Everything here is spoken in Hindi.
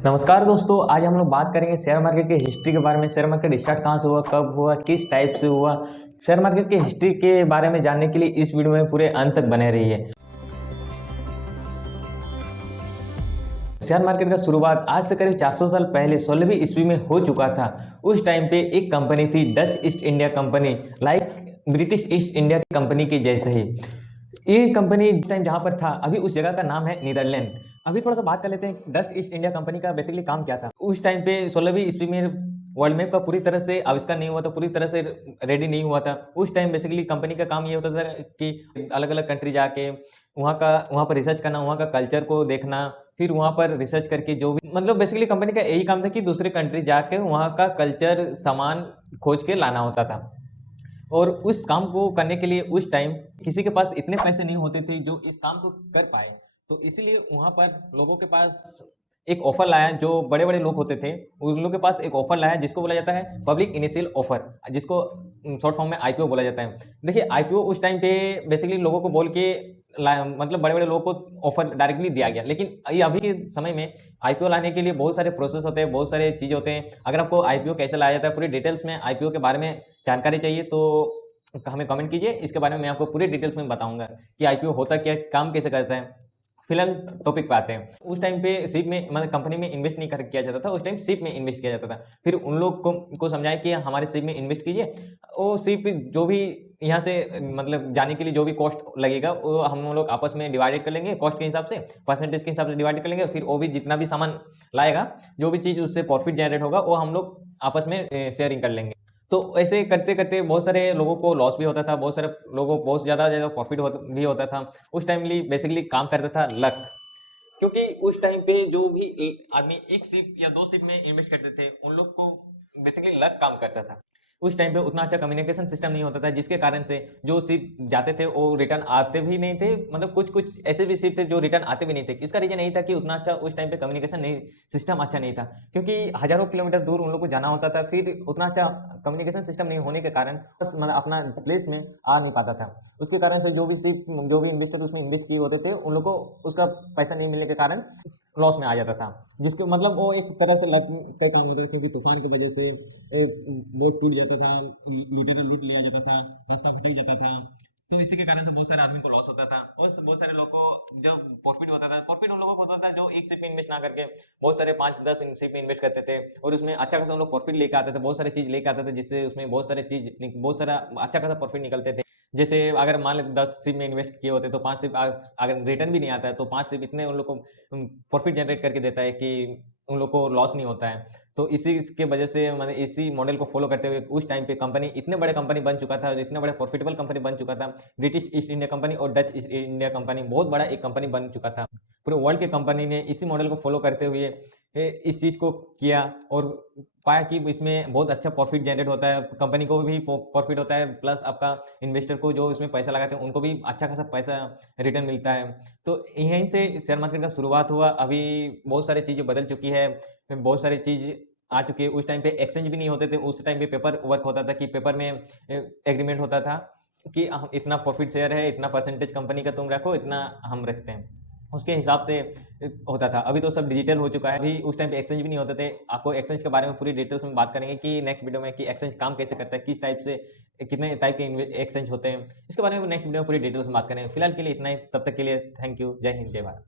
नमस्कार दोस्तों, आज हम लोग बात करेंगे शेयर मार्केट की हिस्ट्री के बारे में। शेयर मार्केट स्टार्ट कहाँ से हुआ, कब हुआ, किस टाइप से हुआ। शेयर मार्केट की हिस्ट्री के बारे में जानने के लिए इस वीडियो में पूरे अंत तक बने रहिए। शेयर मार्केट का शुरुआत आज से करीब 400 साल पहले 16वीं ईस्वी में हो चुका था। उस टाइम पे एक कंपनी थी, Dutch east India company, like British east India company के जैसे ही। ये कंपनी उस टाइम जहाँ पर था, अभी उस जगह का नाम है नीदरलैंड। अभी थोड़ा सा बात कर लेते हैं डच ईस्ट इंडिया कंपनी का बेसिकली काम क्या था। उस टाइम पे 16वीं ईस्वी में वर्ल्ड मैप का पूरी तरह से आविष्कार नहीं हुआ था, पूरी तरह से रेडी नहीं हुआ था। उस टाइम बेसिकली कंपनी का काम ये होता था कि अलग अलग कंट्री जाके वहाँ पर रिसर्च करना, वहाँ का कल्चर को देखना, फिर वहाँ पर रिसर्च करके जो भी मतलब बेसिकली कंपनी का यही काम था कि दूसरे कंट्री जाके वहाँ का कल्चर सामान खोज के लाना होता था। और उस काम को करने के लिए उस टाइम किसी के पास इतने पैसे नहीं होते थे जो इस काम को कर पाए। तो इसीलिए वहाँ पर लोगों के पास एक ऑफर लाया, जो बड़े बड़े लोग होते थे उन लोगों के पास एक ऑफर लाया जिसको बोला जाता है पब्लिक इनिशियल ऑफर, जिसको शॉर्ट फॉर्म में आईपीओ बोला जाता है। देखिए आईपीओ उस टाइम पे बेसिकली लोगों को बोल के मतलब बड़े बड़े लोगों को ऑफर डायरेक्टली दिया गया। लेकिन ये अभी के समय में आईपीओ लाने के लिए बहुत सारे प्रोसेस होते हैं, बहुत सारे चीज़ होते हैं। अगर आपको आईपीओ कैसे लाया जाता है पूरी डिटेल्स में आईपीओ के बारे में जानकारी चाहिए तो हमें कमेंट कीजिए। इसके बारे में मैं आपको पूरे डिटेल्स में बताऊंगा कि आईपीओ होता क्या, काम कैसे करता है। फिलहाल टॉपिक पे आते हैं। उस टाइम पे सिप में मतलब कंपनी में इन्वेस्ट नहीं कर किया जाता था, उस टाइम सिप में इन्वेस्ट किया जाता था। फिर उन लोग को समझाया कि हमारे सिप में इन्वेस्ट कीजिए, वो सिप जो भी यहाँ से मतलब जाने के लिए जो भी कॉस्ट लगेगा वो हम लोग आपस में डिवाइडेड कर लेंगे, कॉस्ट के हिसाब से, परसेंटेज के हिसाब से डिवाइड कर लेंगे। फिर वो भी जितना भी सामान लाएगा, जो भी चीज़ उससे प्रॉफिट जनरेट होगा वो हम लोग आपस में शेयरिंग कर लेंगे। तो ऐसे करते करते बहुत सारे लोगों को लॉस भी होता था, बहुत सारे लोगों को बहुत ज़्यादा प्रॉफिट भी होता था। उस टाइम बेसिकली काम करता था लक, क्योंकि उस टाइम पे जो भी आदमी एक सिप या दो सिप में इन्वेस्ट करते थे उन लोग को बेसिकली लक काम करता था। उस टाइम पे उतना अच्छा कम्युनिकेशन सिस्टम नहीं होता था, जिसके कारण से जो सिप जाते थे वो रिटर्न आते भी नहीं थे। मतलब कुछ कुछ ऐसे भी सिप थे जो रिटर्न आते भी नहीं थे। इसका रीजन यही था कि उतना अच्छा उस टाइम पे कम्युनिकेशन नहीं, सिस्टम अच्छा नहीं था, क्योंकि हजारों किलोमीटर दूर उन लोग को जाना होता था। फिर उतना अच्छा कम्युनिकेशन सिस्टम नहीं होने के कारण मतलब अपना प्लेस में आ नहीं पाता था। उसके कारण से जो भी सिप, जो भी इन्वेस्टर उसमें इन्वेस्ट किए होते थे उन लोग को उसका पैसा नहीं मिलने के कारण लॉस में आ जाता था। जिसके मतलब वो एक तरह से लक का काम होता था, क्योंकि तूफान की वजह से बोट टूट जाता था, लुटेरा लूट लिया जाता था, रास्ता भटक जाता था। तो इसी के कारण से बहुत सारे आदमी को लॉस होता था। और बहुत सारे लोग को जब प्रॉफिट होता था, प्रॉफिट उन लोगों को होता था जो एक सिप में इन्वेस्ट ना करके बहुत सारे 5-10 सिप में इन्वेस्ट करते थे, और उसमें अच्छा खासा उन लोग प्रॉफिट लेके आते थे, बहुत सारी चीज लेके आते थे, जिससे उसमें बहुत सारा अच्छा खासा प्रॉफिट निकलते थे। जैसे अगर मान लो 10 सिप में इन्वेस्ट किए होते तो 5 सिप अगर रिटर्न भी नहीं आता है तो 5 सिप इतने उन लोग को प्रॉफिट जनरेट करके देता है कि उन लोग को लॉस नहीं होता है। तो इसी के वजह से मतलब इसी मॉडल को फॉलो करते हुए उस टाइम पे कंपनी इतने बड़े कंपनी बन चुका था, इतने बड़े प्रॉफिटेबल कंपनी बन चुका था। ब्रिटिश ईस्ट इंडिया कंपनी और डच ईस्ट इंडिया कंपनी बहुत बड़ा एक कंपनी बन चुका था। पूरे वर्ल्ड के कंपनी ने इसी मॉडल को फॉलो करते हुए इस चीज़ को किया और पाया कि इसमें बहुत अच्छा प्रॉफिट जनरेट होता है, कंपनी को भी प्रॉफिट होता है, प्लस आपका इन्वेस्टर को जो इसमें पैसा लगाते हैं उनको भी अच्छा खासा पैसा रिटर्न मिलता है। तो यहीं से शेयर मार्केट का शुरुआत हुआ। अभी बहुत सारी चीज़ें बदल चुकी है, बहुत सारी चीज़ आ चुकी है। उस टाइम पे एक्सचेंज भी नहीं होते थे, उस टाइम पे पेपर वर्क होता था कि पेपर में एग्रीमेंट होता था कि हम इतना प्रॉफिट शेयर है, इतना परसेंटेज कंपनी का तुम रखो, इतना हम रखते हैं, उसके हिसाब से होता था। अभी तो सब डिजिटल हो चुका है। अभी उस टाइम पे एक्सचेंज भी नहीं होते थे। आपको एक्सचेंज के बारे में पूरी डिटेल्स में बात करेंगे कि नेक्स्ट वीडियो में कि एक्सचेंज काम कैसे करता है, किस टाइप से कितने टाइप के एक्सचेंज होते हैं, इसके बारे में नेक्स्ट वीडियो में पूरी डिटेल्स में बात करेंगे। फिलहाल के लिए इतना ही, तब तक के लिए थैंक यू। जय हिंद, जय भारत।